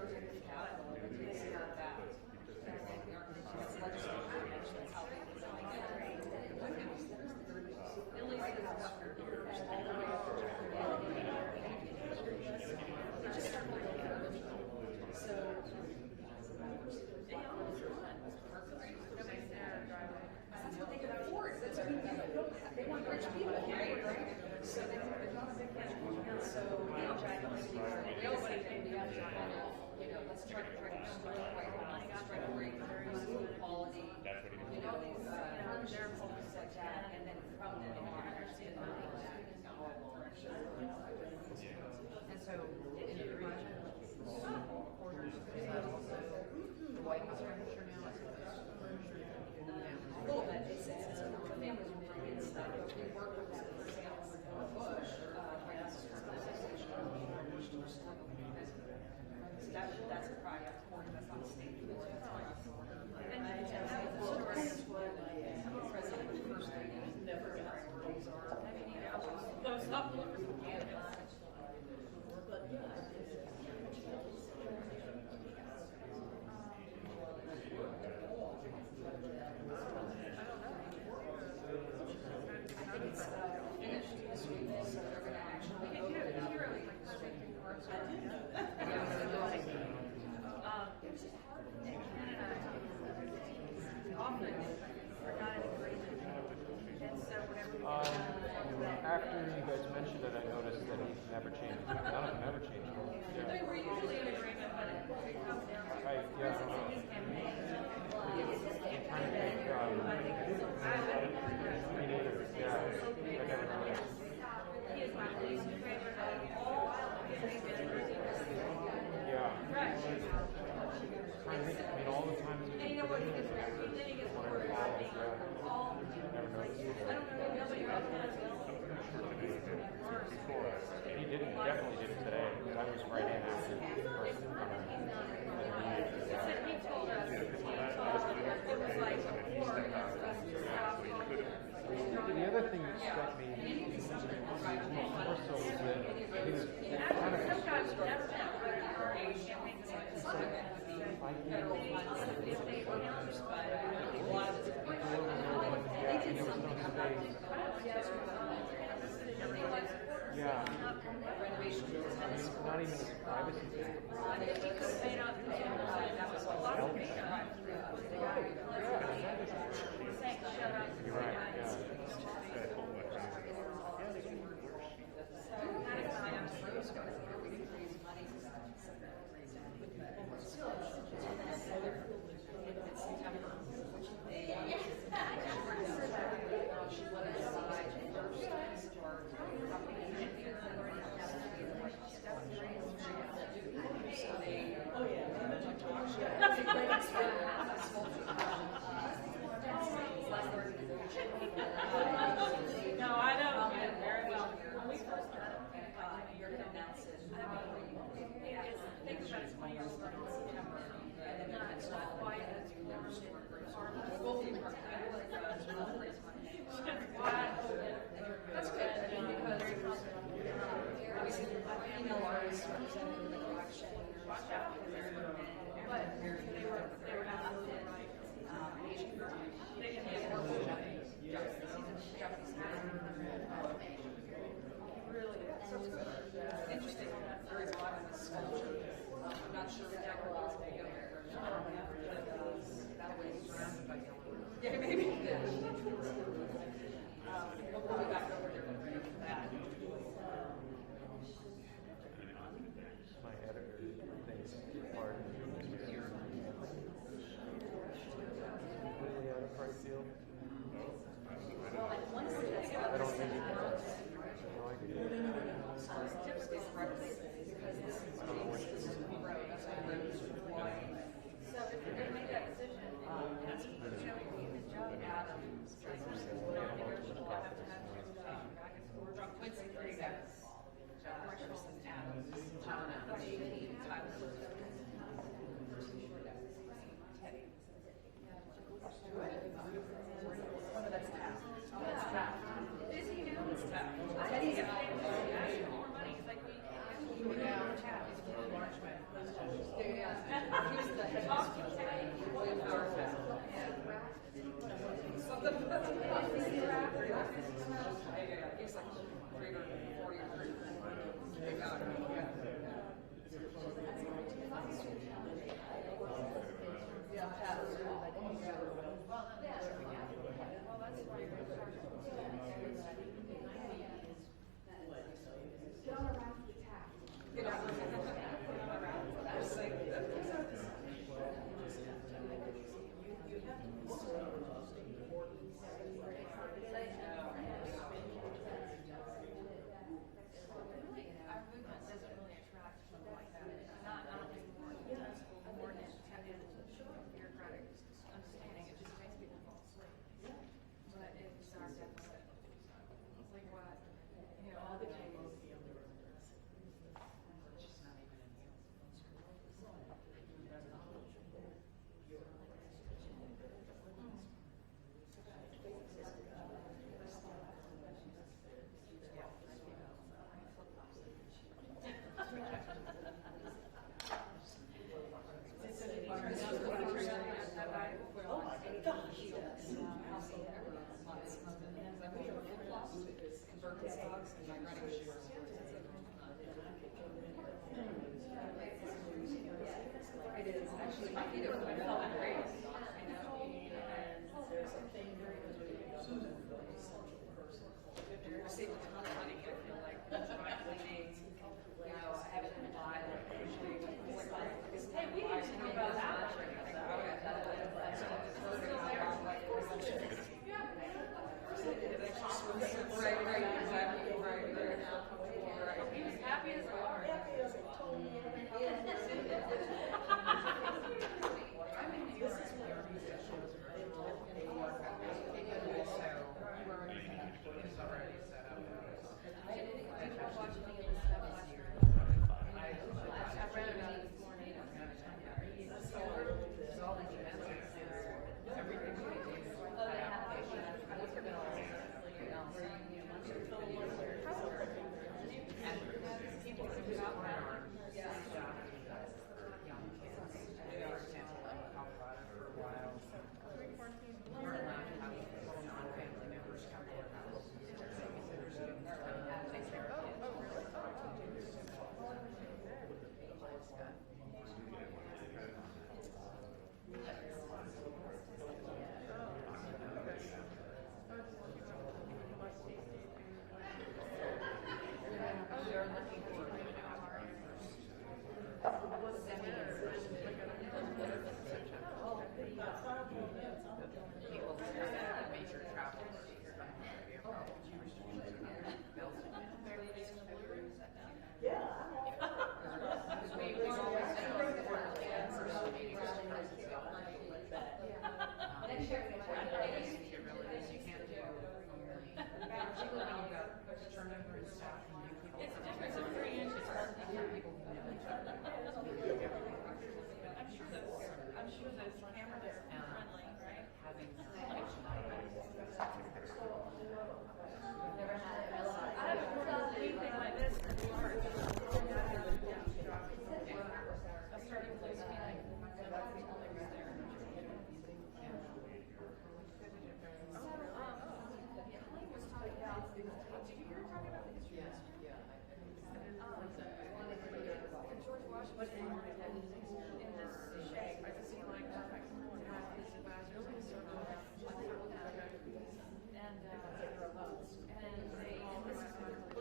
protecting the Capitol, it's not that. It's legislation, that's how they design it. The White House, there's the White House for years, all the way up to the administration. It just started with the so that's what they can afford. That's what they want rich people, right? So they're not a big rich people. So they all say, you know, let's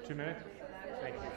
2 minutes? Thank you.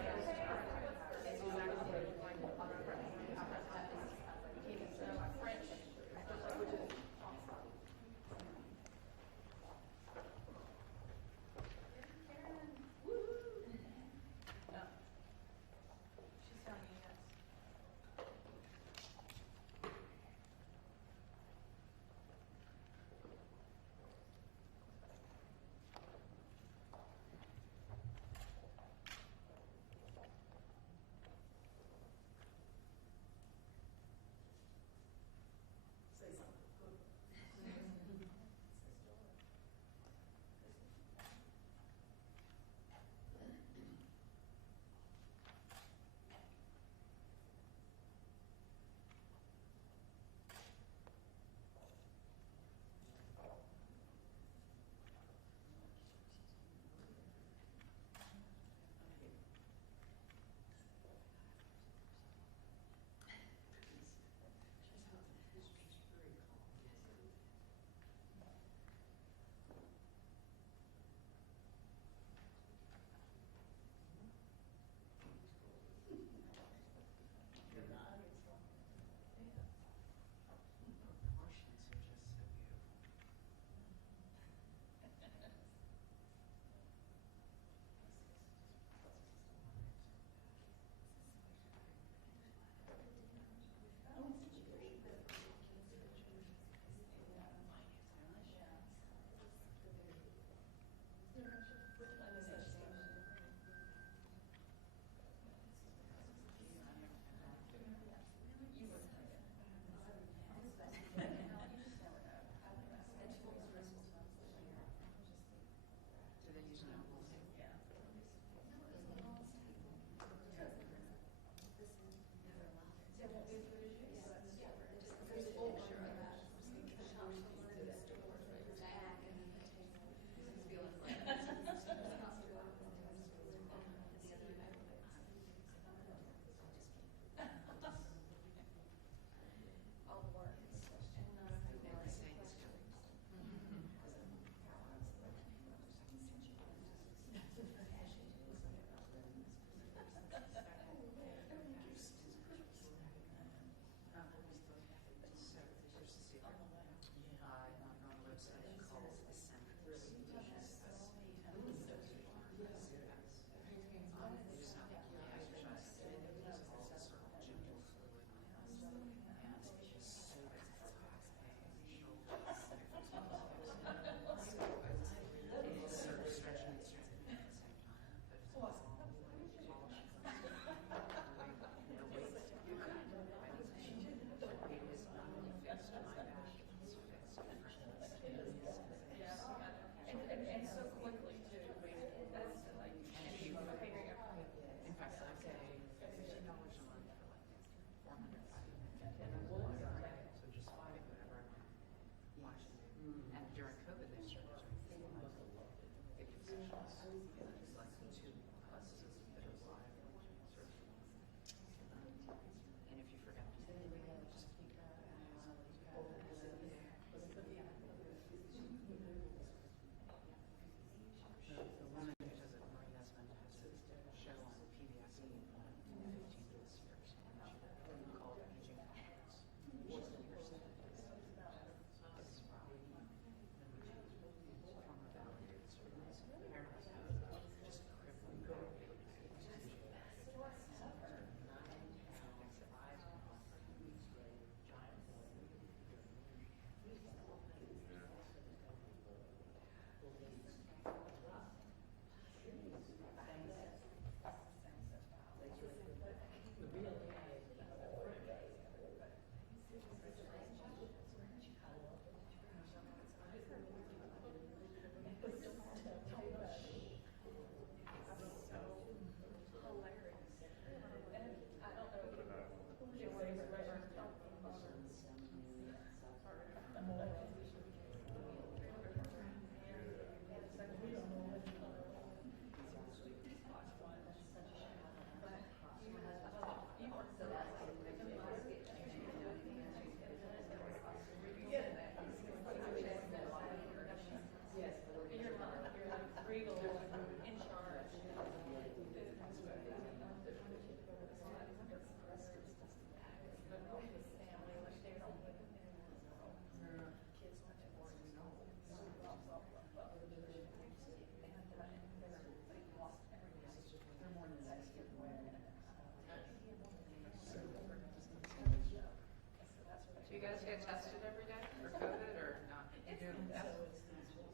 get tested every day for COVID or not? You do? Yes.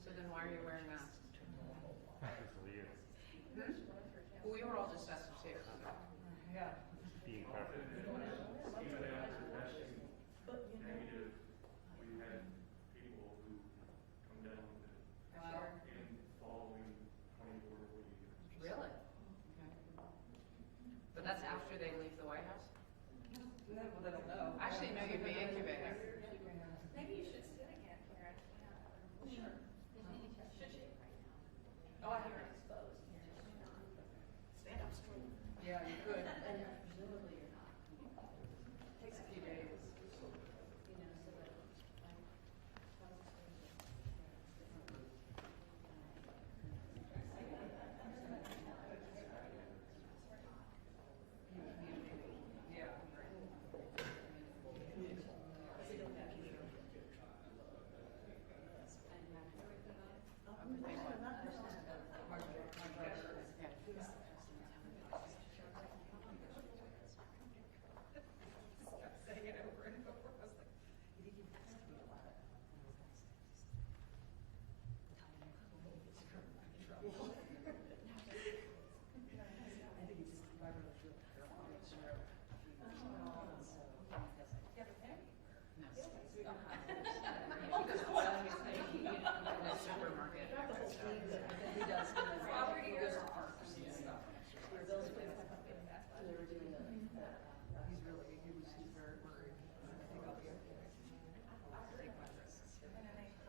So then why are you wearing masks? Well, we were all just tested too. So. Yeah. Being careful. Negative. We had people who come down with it in following 24 to 40 years. Really? Okay. But that's after they leave the White House? No, well, they don't know. Actually, no, you'd be incubator. Maybe you should sit again, Karen. Sure. Should she? Oh, I hear it. Stand up straight. Yeah, you could. And presumably you're not. Takes a few days. Yeah. Saying it over and over. I was like, you think you text me a lot? I think it's just my relationship with her mom. It's her. No supermarket. He does. Well, he goes to parks and stuff. He's very worried. I think I'll be okay. Take my risks.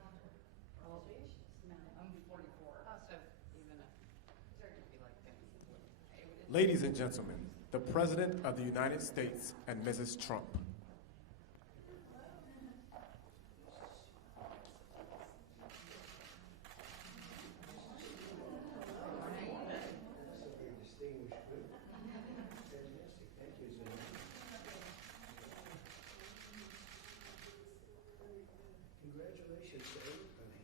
How old are you? I'm 44. Oh, so even if it'd be like that. Ladies and gentlemen, the President of the United States and Mrs. Trump. Distinguished group. Fantastic. Thank you, Zena. Congratulations to everybody.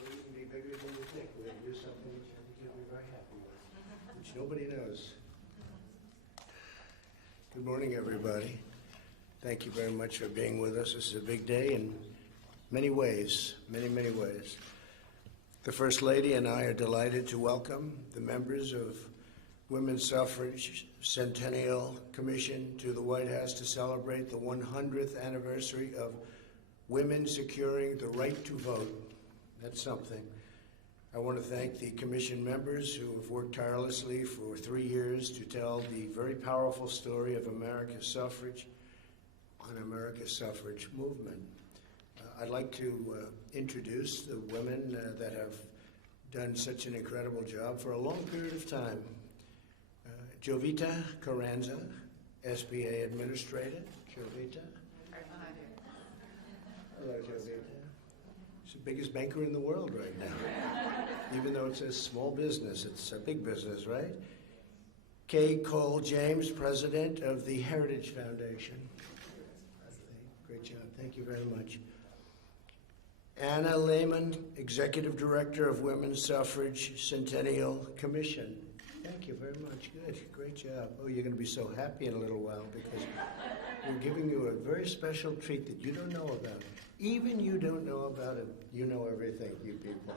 You can be bigger than you think. We're going to do something which I think you'll be very happy with, which nobody knows. Good morning, everybody. Thank you very much for being with us. This is a big day in many ways, many, many ways. The First Lady and I are delighted to welcome the members of Women's Suffrage Centennial Commission to the White House to celebrate the 100th anniversary of women securing the right to vote. That's something. I want to thank the commission members who have worked tirelessly for 3 years to tell the very powerful story of America's suffrage and America's suffrage movement. I'd like to introduce the women that have done such an incredible job for a long period of time. Jovita Carranza, SBA Administrator. Jovita. Right behind you. Hello, Jovita. She's the biggest banker in the world right now. Even though it's a small business, it's a big business, right? Kay Cole James, President of the Heritage Foundation. Great job. Thank you very much. Anna Lehman, Executive Director of Women's Suffrage Centennial Commission. Thank you very much. Good. Great job. Oh, you're going to be so happy in a little while because we're giving you a very special treat that you don't know about. Even you don't know about it. You know everything, you people.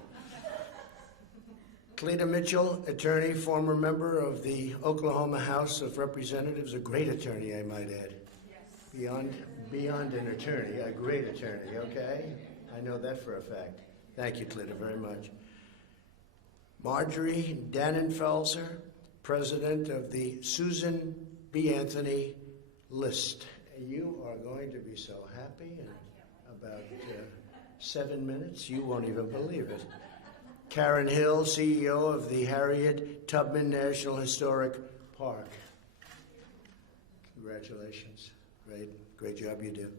Cleta Mitchell, attorney, former member of the Oklahoma House of Representatives, a great attorney, I might add. Yes. Beyond an attorney, a great attorney, okay? I know that for a fact. Thank you, Cleta, very much. Marjorie Dannenfelser, president of the Susan B. Anthony List. You are going to be so happy in about 7 minutes. You won't even believe it. Karen Hill, CEO of the Harriet Tubman National Historic Park. Congratulations. Great job you do.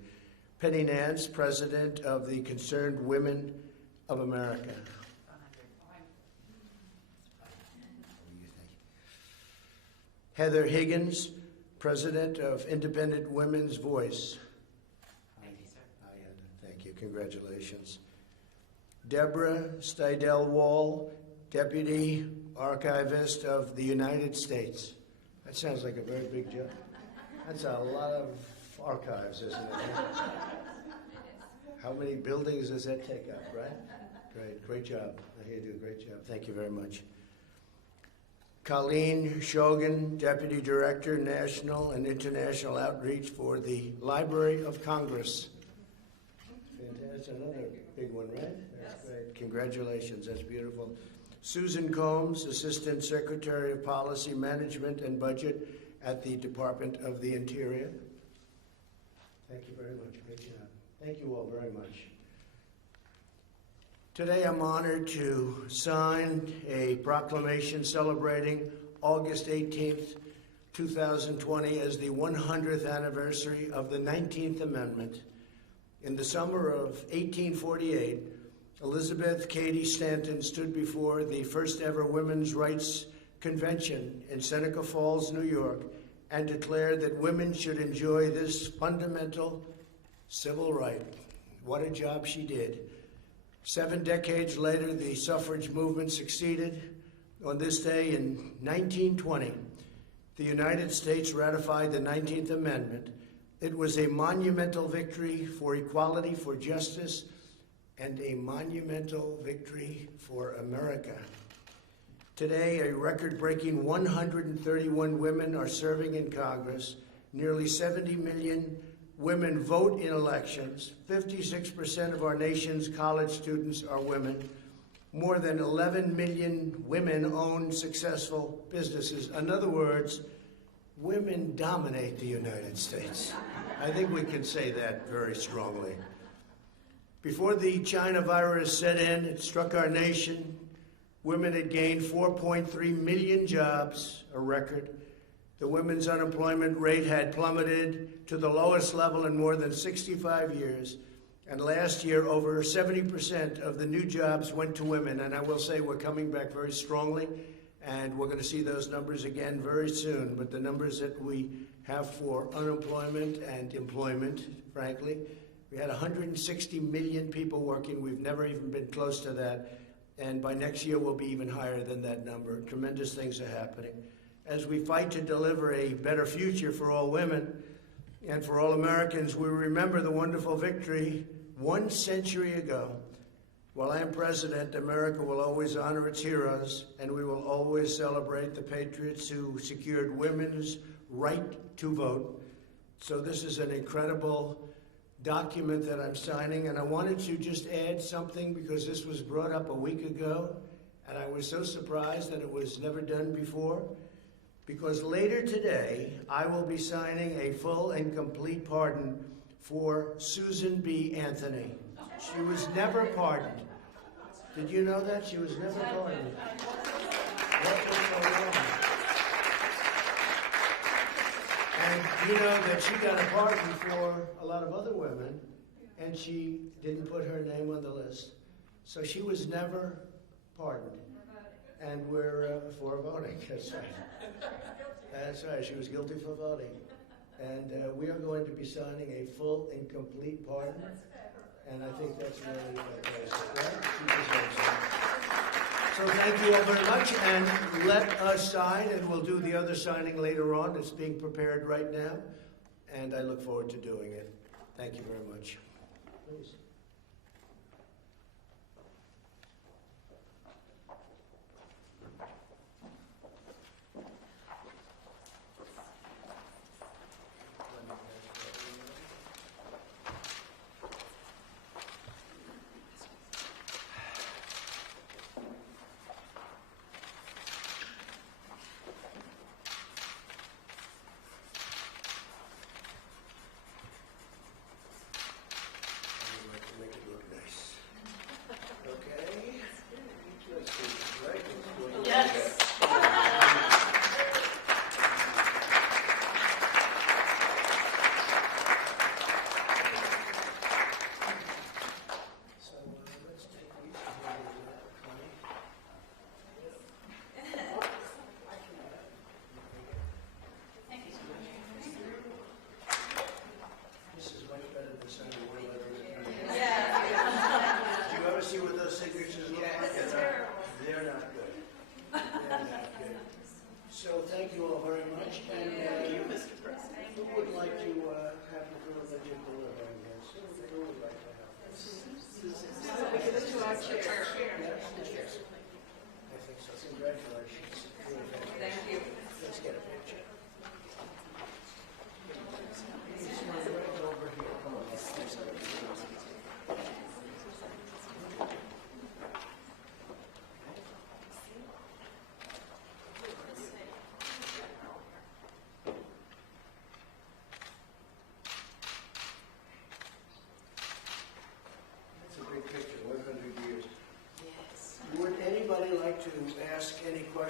Penny Nance, president of the Concerned Women of America. Heather Higgins, president of Independent Women's Voice. Thank you, sir. Hi, Heather. Thank you. Congratulations. Deborah Steidel-Wall, deputy archivist of the United States. That sounds like a very big job. That's a lot of archives, isn't it? How many buildings does that take up, right? Great job. You do a great job. Thank you very much. Colleen Shogan, Deputy Director, National and International Outreach for the Library of Congress. That's another big one, right? That's great. Congratulations. That's beautiful. Susan Combs, Assistant Secretary of Policy Management and Budget at the Department of the Interior. Thank you very much. Great job. Thank you all very much. Today I'm honored to sign a proclamation celebrating August 18th, 2020 as the 100th anniversary of the 19th Amendment. In the summer of 1848, Elizabeth Cady Stanton stood before the first ever Women's Rights Convention in Seneca Falls, New York, and declared that women should enjoy this fundamental civil right. What a job she did. 7 decades later, the suffrage movement succeeded. On this day in 1920, the United States ratified the 19th Amendment. It was a monumental victory for equality, for justice, and a monumental victory for America. Today, a record-breaking 131 women are serving in Congress. Nearly 70 million women vote in elections. 56% of our nation's college students are women. More than 11 million women own successful businesses. In other words, women dominate the United States. I think we can say that very strongly. Before the China virus set in, it struck our nation. Women had gained 4.3 million jobs, a record. The women's unemployment rate had plummeted to the lowest level in more than 65 years. And last year, over 70% of the new jobs went to women. And I will say we're coming back very strongly, and we're going to see those numbers again very soon. But the numbers that we have for unemployment and employment, frankly, we had 160 million people working. We've never even been close to that. And by next year, we'll be even higher than that number. Tremendous things are happening. As we fight to deliver a better future for all women and for all Americans, we remember the wonderful victory 1 century ago. While I am president, America will always honor its heroes, and we will always celebrate the patriots who secured women's right to vote. So this is an incredible document that I'm signing, and I wanted to just add something because this was brought up a week ago, and I was so surprised that it was never done before. Because later today, I will be signing a full and complete pardon for Susan B. Anthony. She was never pardoned. Did you know that? She was never pardoned. What took so long? And you know that she got a pardon for a lot of other women, and she didn't put her name on the list. So she was never pardoned. And we're for voting. That's right. That's right. She was guilty for voting. And we are going to be signing a full and complete pardon. And I think that's really fantastic, right? So thank you all very much. And let us sign, and we'll do the other signing later on. It's being prepared right now. And I look forward to doing it. Thank you very much. Please.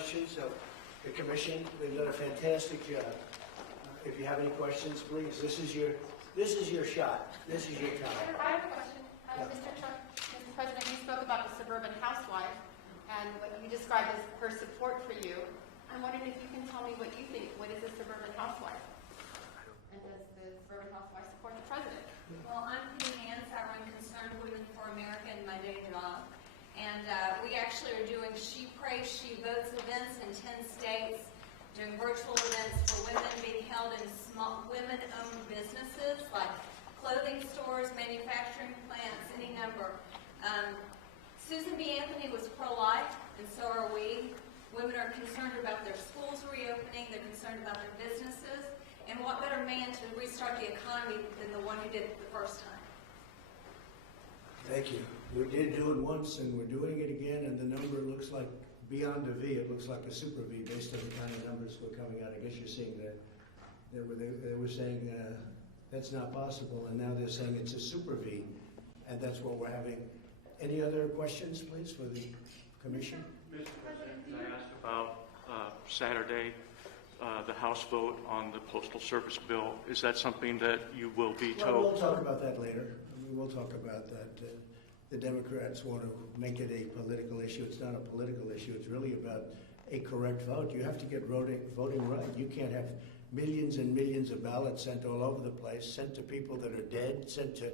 questions of the commission. They've done a fantastic job. If you have any questions, please, this is your shot. This is your time. I have a question. Mr. President, you spoke about the suburban housewife and what you described as her support for you. I'm wondering if you can tell me what you think. What is a suburban housewife? And does the suburban housewife support the president? Well, I'm Penny Ann Sauer, Concerned Women for America in my day job. And we actually are doing She Prays, She Votes events in 10 states, doing virtual events for women being held in small women-owned businesses like clothing stores, manufacturing plants, any number. Susan B. Anthony was pro-life, and so are we. Women are concerned about their schools reopening, they're concerned about their businesses, and what better man to restart the economy than the one who did it the first time? Thank you. We did do it once, and we're doing it again, and the number looks like beyond a V. It looks like a super V based on the kind of numbers we're coming out. I guess you're seeing that they were saying that's not possible, and now they're saying it's a super V, and that's what we're having. Any other questions, please, for the commission? Mr. President, can I ask about Saturday, the House vote on the Postal Service bill? Is that something that you will veto? Well, we'll talk about that later. We'll talk about that. The Democrats want to make it a political issue. It's not a political issue. It's really about a correct vote. You have to get voting right. You can't have millions and millions of ballots sent all over the place, sent to people that are dead, sent to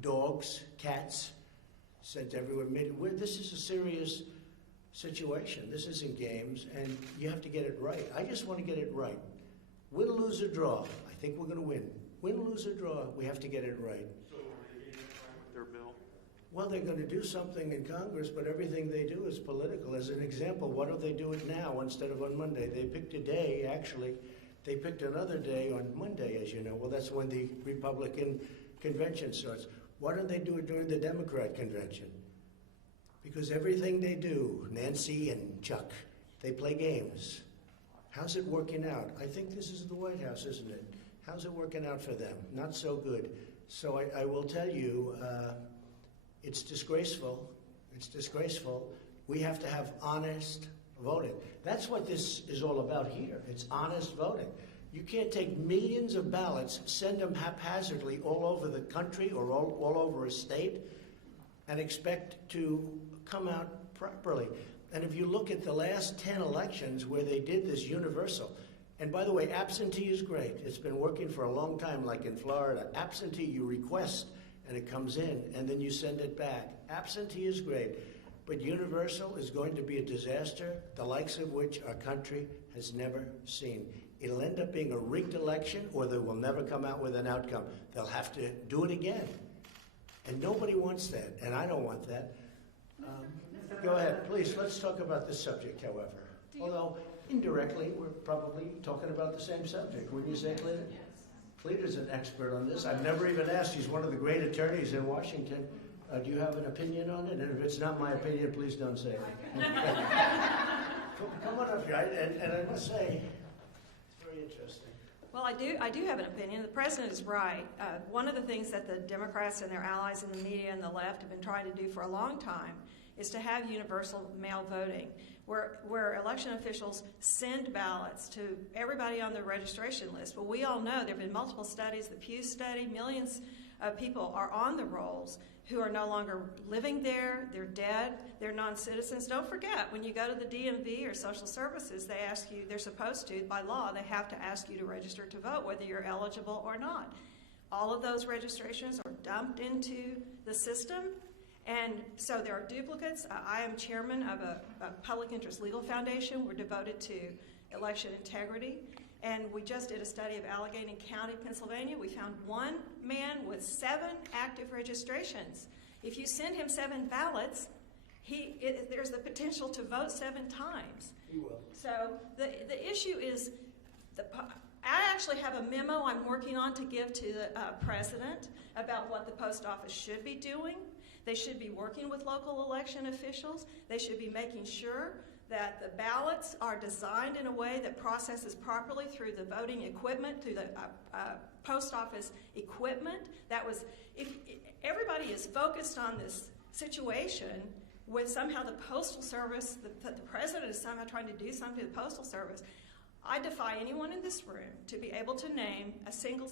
dogs, cats, sent everywhere. This is a serious situation. This isn't games, and you have to get it right. I just want to get it right. Win, lose, or draw. I think we're going to win. Win, lose, or draw. We have to get it right. So are they getting it right with their bill? Well, they're going to do something in Congress, but everything they do is political. As an example, why don't they do it now instead of on Monday? They picked a day, actually. They picked another day on Monday, as you know. Well, that's when the Republican convention starts. Why don't they do it during the Democrat convention? Because everything they do, Nancy and Chuck, they play games. How's it working out? I think this is the White House, isn't it? How's it working out for them? Not so good. So I will tell you, it's disgraceful. It's disgraceful. We have to have honest voting. That's what this is all about here. It's honest voting. You can't take millions of ballots, send them haphazardly all over the country or all over a state, and expect to come out properly. And if you look at the last 10 elections where they did this universal, and by the way, absentee is great. It's been working for a long time, like in Florida. Absentee, you request, and it comes in, and then you send it back. Absentee is great, but universal is going to be a disaster, the likes of which our country has never seen. It'll end up being a rigged election, or they will never come out with an outcome. They'll have to do it again. And nobody wants that, and I don't want that. Go ahead, please. Let's talk about this subject, however. Although, indirectly, we're probably talking about the same subject. Wouldn't you say, Cleta? Cleta's an expert on this. I've never even asked. She's one of the great attorneys in Washington. Do you have an opinion on it? And if it's not my opinion, please don't say it. Come on up here. And I must say, it's very interesting. Well, I do have an opinion. The president is right. One of the things that the Democrats and their allies in the media and the left have been trying to do for a long time is to have universal mail voting, where election officials send ballots to everybody on the registration list. Well, we all know there have been multiple studies, the Pew study, millions of people are on the rolls who are no longer living there, they're dead, they're non-citizens. Don't forget, when you go to the DMV or social services, they ask you, they're supposed to, by law, they have to ask you to register to vote, whether you're eligible or not. All of those registrations are dumped into the system, and so there are duplicates. I am chairman of a public interest legal foundation. We're devoted to election integrity. And we just did a study of Allegheny County, Pennsylvania. We found one man with 7 active registrations. If you send him 7 ballots, there's the potential to vote 7 times. He will. So the issue is, I actually have a memo I'm working on to give to the president about what the post office should be doing. They should be working with local election officials. They should be making sure that the ballots are designed in a way that processes properly through the voting equipment, through the post office equipment. If everybody is focused on this situation, with somehow the Postal Service, the president is somehow trying to do something to the Postal Service. I defy anyone in this room to be able to name a single,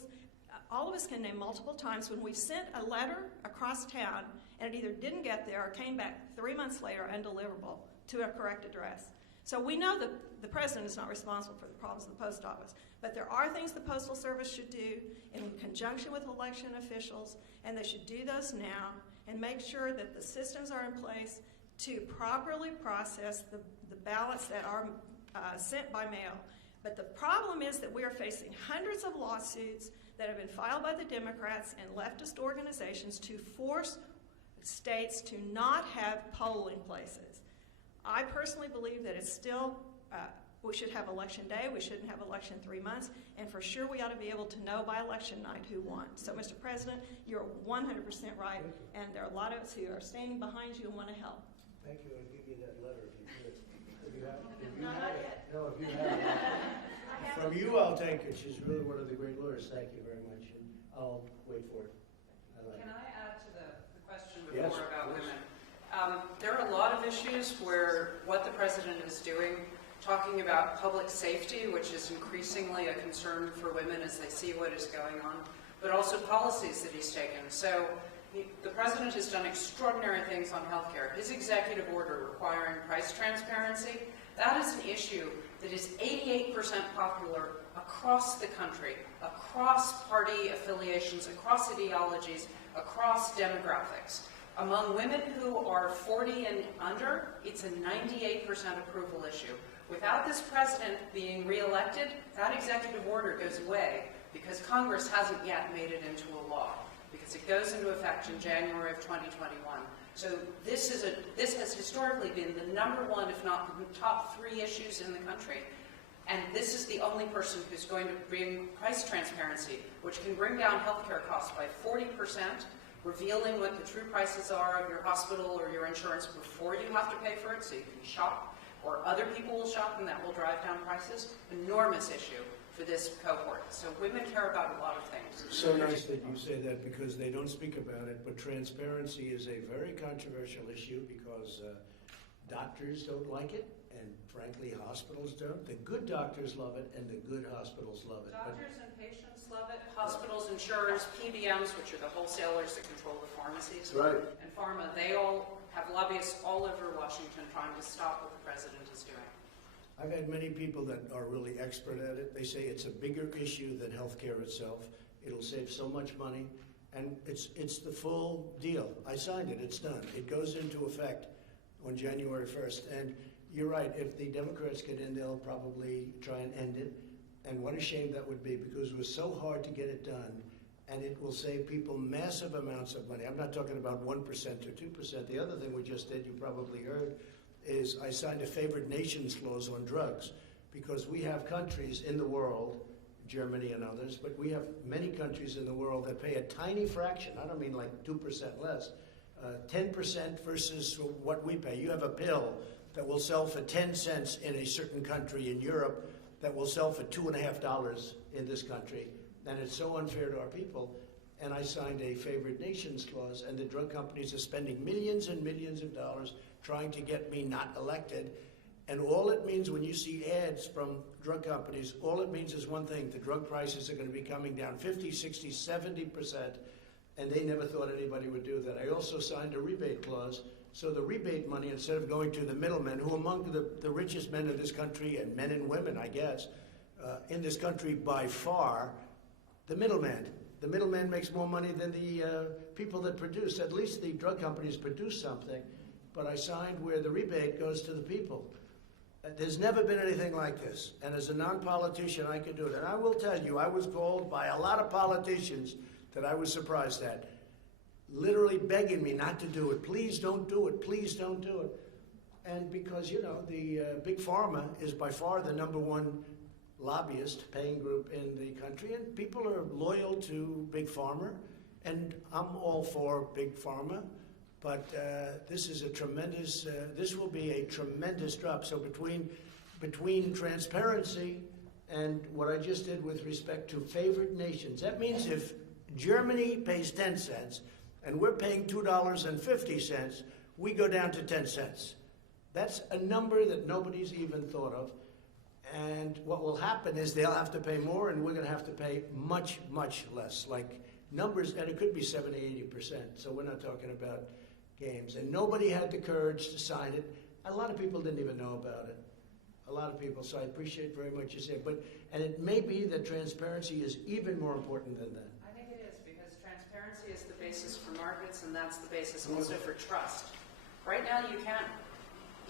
all of us can name multiple times when we've sent a letter across town and it either didn't get there or came back 3 months later undeliverable to a correct address. So we know that the president is not responsible for the problems of the post office, but there are things the Postal Service should do in conjunction with election officials, and they should do those now and make sure that the systems are in place to properly process the ballots that are sent by mail. But the problem is that we are facing hundreds of lawsuits that have been filed by the Democrats and leftist organizations to force states to not have polling places. I personally believe that it's still, we should have election day, we shouldn't have election 3 months, and for sure we ought to be able to know by election night who won. So, Mr. President, you're 100% right, and there are a lot of us who are standing behind you and want to help. Thank you. I'll give you that letter if you could. If you have, if you No, have not it. yet. No, if you have it. From you, I'll take it. She's really one of the great lawyers. Thank you very much. And I'll wait for it. I like Can it. I add to the question Yes, before about please. women? There are a lot of issues where what the president is doing, talking about public safety, which is increasingly a concern for women as they see what is going on, but also policies that he's taken. So the president has done extraordinary things on healthcare. His executive order requiring price transparency, that is an issue that is 88% popular across the country, across party affiliations, across ideologies, across demographics. Among women who are 40 and under, it's a 98% approval issue. Without this president being reelected, that executive order goes away because Congress hasn't yet made it into a law, because it goes into effect in January of 2021. So this has historically been the number one, if not the top 3 issues in the country. And this is the only person who's going to bring price transparency, which can bring down healthcare costs by 40%, revealing what the true prices are of your hospital or your insurance before you have to pay for it so you can shop, or other people will shop and that will drive down prices. Enormous issue for this cohort. So women care about a lot of things. So nice that you say that because they don't speak about it, but transparency is a very controversial issue because doctors don't like it, and frankly, hospitals don't. The good doctors love it, and the good hospitals love it. Doctors and patients love it. Hospitals, insurers, PBMs, which are the wholesalers that control the pharmacies, Right. and pharma, they all have lobbyists all over Washington trying to stop what the president is doing. I've had many people that are really expert at it. They say it's a bigger issue than healthcare itself. It'll save so much money, and it's the full deal. I signed it. It's done. It goes into effect on January 1st. And you're right. If the Democrats get in, they'll probably try and end it. And what a shame that would be, because it was so hard to get it done, and it will save people massive amounts of money. I'm not talking about 1% or 2%. The other thing we just did, you probably heard, is I signed a favored nations clause on drugs, because we have countries in the world, Germany and others, but we have many countries in the world that pay a tiny fraction. I don't mean like 2% less, 10% versus what we pay. You have a pill that will sell for 10 cents in a certain country in Europe that will sell for $2.50 in this country, and it's so unfair to our people. And I signed a favored nations clause, and the drug companies are spending millions and millions of dollars trying to get me not elected. And all it means when you see ads from drug companies, all it means is one thing: the drug prices are going to be coming down 50, 60, 70%, and they never thought anybody would do that. I also signed a rebate clause, so the rebate money, instead of going to the middlemen, who are among the richest men in this country, and men and women, I guess, in this country by far, the middleman. The middleman makes more money than the people that produce. At least the drug companies produce something. But I signed where the rebate goes to the people. There's never been anything like this. And as a non-politician, I can do it. And I will tell you, I was called by a lot of politicians that I was surprised at, literally begging me not to do it. Please don't do it. Please don't do it. And because, you know, the Big Pharma is by far the #1 lobbyist paying group in the country, and people are loyal to Big Pharma, and I'm all for Big Pharma. But this is a tremendous, this will be a tremendous drop. So between transparency and what I just did with respect to favored nations, that means if Germany pays 10 cents and we're paying $2.50, we go down to 10 cents. That's a number that nobody's even thought of. And what will happen is they'll have to pay more, and we're going to have to pay much, much less. Like numbers, and it could be 70, 80%. So we're not talking about games. And nobody had the courage to sign it. A lot of people didn't even know about it. A lot of people. So I appreciate very much you said. And it may be that transparency is even more important than that. I think it is, because transparency is the basis for markets, and that's the basis also for trust. Right now, you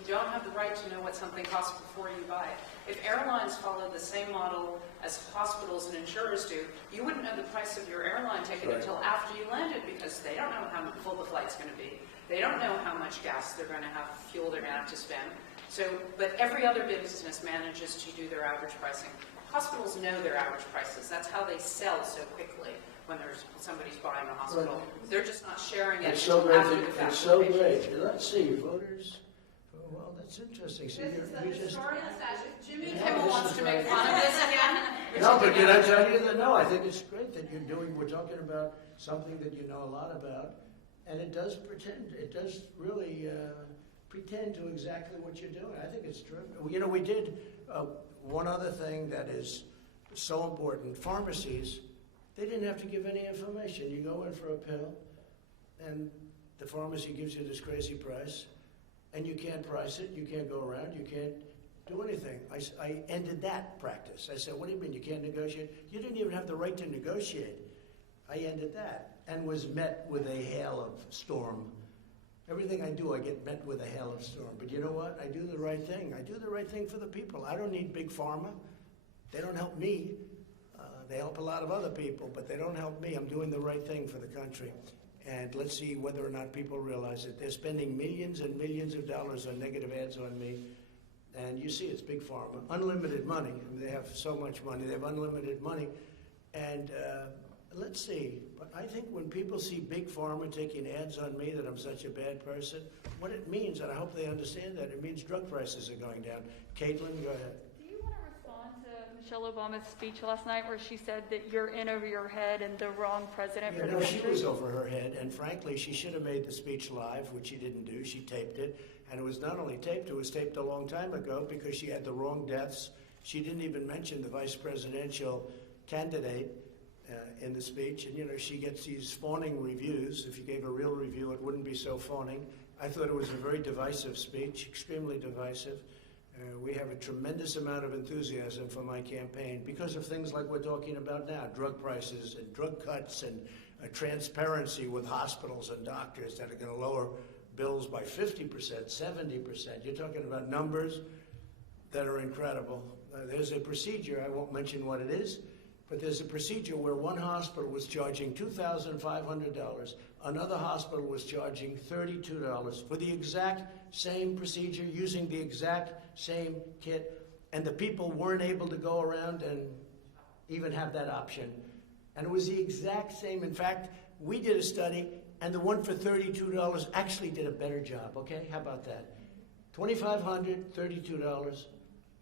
don't have the right to know what something costs before you buy it. If airlines followed the same model as hospitals and insurers do, you wouldn't know the price of your airline ticket Right. until after you landed, because they don't know how full the flight's going to be. They don't know how much gas they're going to have, fuel they're going to have to spend. So, but every other business manages to do their average pricing. Hospitals know their average prices. That's how they sell so quickly when somebody's buying a hospital. Right. They're just not sharing it It's so until great. after the fact. It's so great. Let's see, voters. Well, that's interesting. See, This is the you just. historical statute. Jimmy Yeah, Kimmel this wants is to make right. fun of this again. No, but did I tell you that? No, I think it's great that you're doing, we're talking about something that you know a lot about, and it does really pretend to exactly what you're doing. I think it's terrific. You know, we did one other thing that is so important. Pharmacies, they didn't have to give any information. You go in for a pill, and the pharmacy gives you this crazy price, and you can't price it, you can't go around, you can't do anything. I ended that practice. I said, what do you mean you can't negotiate? You didn't even have the right to negotiate. I ended that and was met with a hail of storm. Everything I do, I get met with a hail of storm. But you know what? I do the right thing. I do the right thing for the people. I don't need big pharma. They don't help me. They help a lot of other people, but they don't help me. I'm doing the right thing for the country. And let's see whether or not people realize it. They're spending millions and millions of dollars on negative ads on me. And you see, it's big pharma. Unlimited money. I mean, they have so much money. They have unlimited money. And let's see. But I think when people see big pharma taking ads on me that I'm such a bad person, what it means, and I hope they understand that, it means drug prices are going down. Caitlin, go ahead. Do you want to respond to Michelle Obama's speech last night where she said that you're in over your head and the wrong president for You the know, she country? was over her head, and frankly, she should have made the speech live, which she didn't do. She taped it, and it was not only taped, it was taped a long time ago because she had the wrong deaths. She didn't even mention the vice presidential candidate in the speech, and you know, she gets these fawning reviews. If you gave a real review, it wouldn't be so fawning. I thought it was a very divisive speech, extremely divisive. We have a tremendous amount of enthusiasm for my campaign because of things like we're talking about now, drug prices and drug cuts and transparency with hospitals and doctors that are going to lower bills by 50%, 70%. You're talking about numbers that are incredible. There's a procedure, I won't mention what it is, but there's a procedure where one hospital was charging $2,500, another hospital was charging $32 for the exact same procedure, using the exact same kit, and the people weren't able to go around and even have that option. And it was the exact same. In fact, we did a study, and the one for $32 actually did a better job, okay? How about that? $2,500, $32,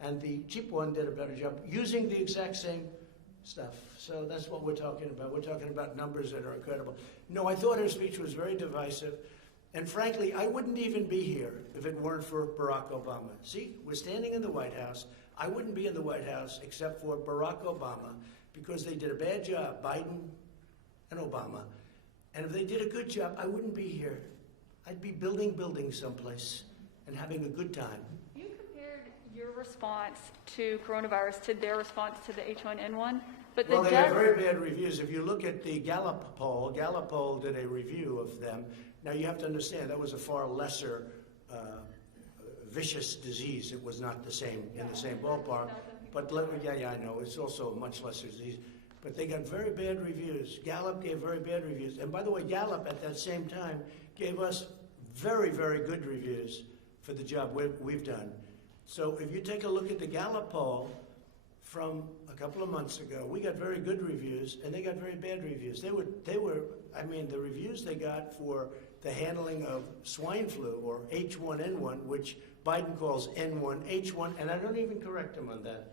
and the cheap one did a better job using the exact same stuff. So that's what we're talking about. We're talking about numbers that are incredible. No, I thought her speech was very divisive. And frankly, I wouldn't even be here if it weren't for Barack Obama. See, we're standing in the White House. I wouldn't be in the White House except for Barack Obama because they did a bad job, Biden and Obama. And if they did a good job, I wouldn't be here. I'd be building buildings someplace and having a good time. You compared your response to coronavirus to their response to the H1N1, but the Well, they have very bad reviews. If you look at the Gallup poll did a review of them. Now, you have to understand, that was a far lesser vicious disease. It was not the same, in the same ballpark. But, I know, it's also a much lesser disease. But they got very bad reviews. Gallup gave very bad reviews. And by the way, Gallup, at that same time, gave us very, very good reviews for the job we've done. So if you take a look at the Gallup poll from a couple of months ago, we got very good reviews, and they got very bad reviews. They were, I mean, the reviews they got for the handling of swine flu, or H1N1, which Biden calls N1, H1, and I don't even correct him on that.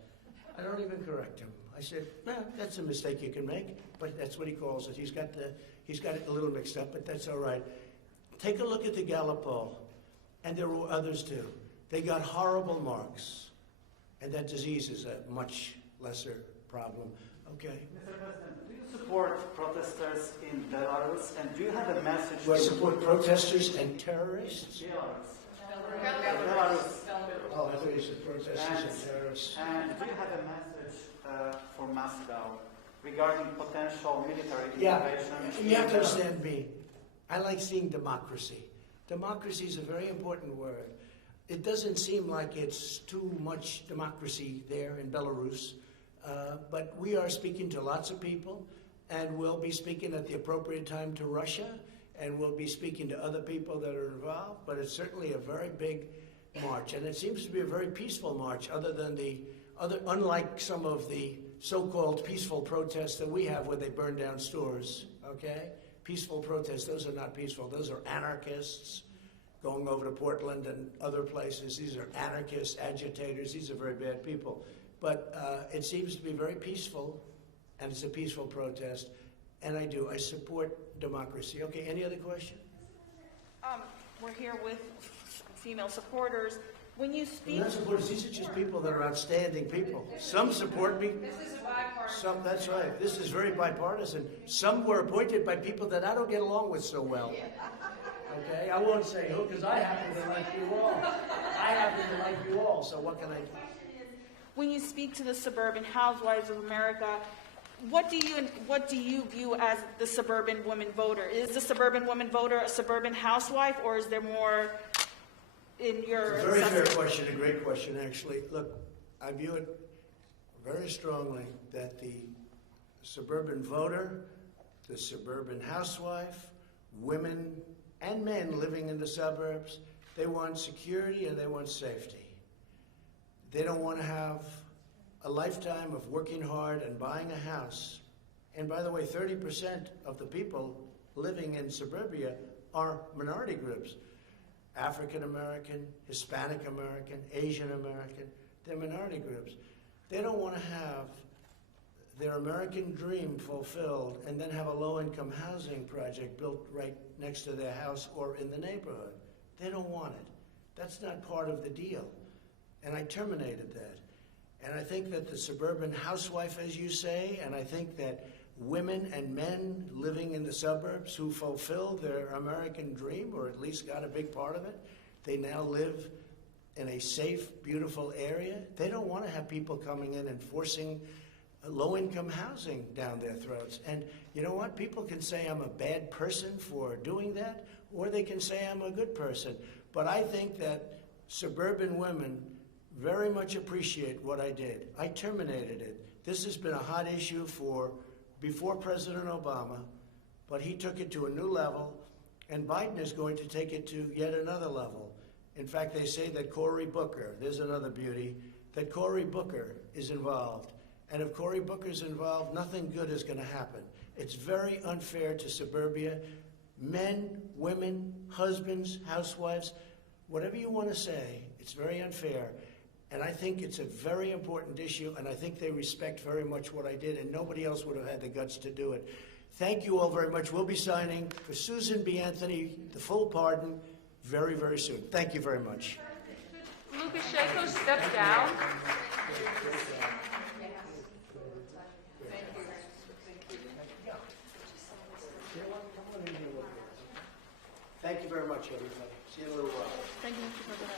I don't even correct him. I said, no, that's a mistake you can make, but that's what he calls it. He's got it a little mixed up, but that's all right. take a look at the Gallup poll, and there were others too. They got horrible marks, and that disease is a much lesser problem. Okay. Mr. President, do you support protesters in Belarus, and do you have a message Do I support protesters and terrorists? Belarus. Oh, I thought you said protesters and terrorists. And do you have a message for Moscow regarding potential military Yeah, intervention? you have to understand me. I like seeing democracy. Democracy is a very important word. It doesn't seem like it's too much democracy there in Belarus, but we are speaking to lots of people, and we'll be speaking at the appropriate time to Russia, and we'll be speaking to other people that are involved, but it's certainly a very big march, and it seems to be a very peaceful march, unlike some of the so-called peaceful protests that we have where they burn down stores, okay? Peaceful protests, those are not peaceful. Those are anarchists going over to Portland and other places. These are anarchists, agitators. These are very bad people. But it seems to be very peaceful, and it's a peaceful protest, and I support democracy. Okay, any other question? We're here with female supporters. When you speak... Not supporters, these are just people that are outstanding people. Some support me. This is a bipartisan. Some, that's right. This is very bipartisan. Some were appointed by people that I don't get along with so well. Okay, I won't say who, because I happen to like you all. I happen to like you all, so what can I do? When you speak to the suburban housewives of America, what do you view as the suburban woman voter? Is the suburban woman voter a suburban housewife, or is there more in your... It's a very fair question, a great question, actually. Look, I view it very strongly that the suburban voter, the suburban housewife, women and men living in the suburbs, they want security and they want safety. They don't want to have a lifetime of working hard and buying a house. And by the way, 30% of the people living in suburbia are minority groups. African American, Hispanic American, Asian American, they're minority groups. They don't want to have their American dream fulfilled and then have a low-income housing project built right next to their house or in the neighborhood. They don't want it. That's not part of the deal. And I terminated that. And I think that the suburban housewife, as you say, and I think that women and men living in the suburbs who fulfilled their American dream, or at least got a big part of it, they now live in a safe, beautiful area. They don't want to have people coming in and forcing low-income housing down their throats. And you know what? People can say I'm a bad person for doing that, or they can say I'm a good person. But I think that suburban women very much appreciate what I did. I terminated it. This has been a hot issue before President Obama, but he took it to a new level, and Biden is going to take it to yet another level. In fact, they say that Cory Booker, there's another beauty, that Cory Booker is involved. And if Cory Booker's involved, nothing good is going to happen. It's very unfair to suburbia. Men, women, husbands, housewives, whatever you want to say, it's very unfair. And I think it's a very important issue, and I think they respect very much what I did, and nobody else would have had the guts to do it. Thank you all very much. We'll be signing for Susan B. Anthony the full pardon very, very soon. Thank you very much. Lukashenko step down. Thank you very much, everybody. See you in a little while. Thank you, Mr. President.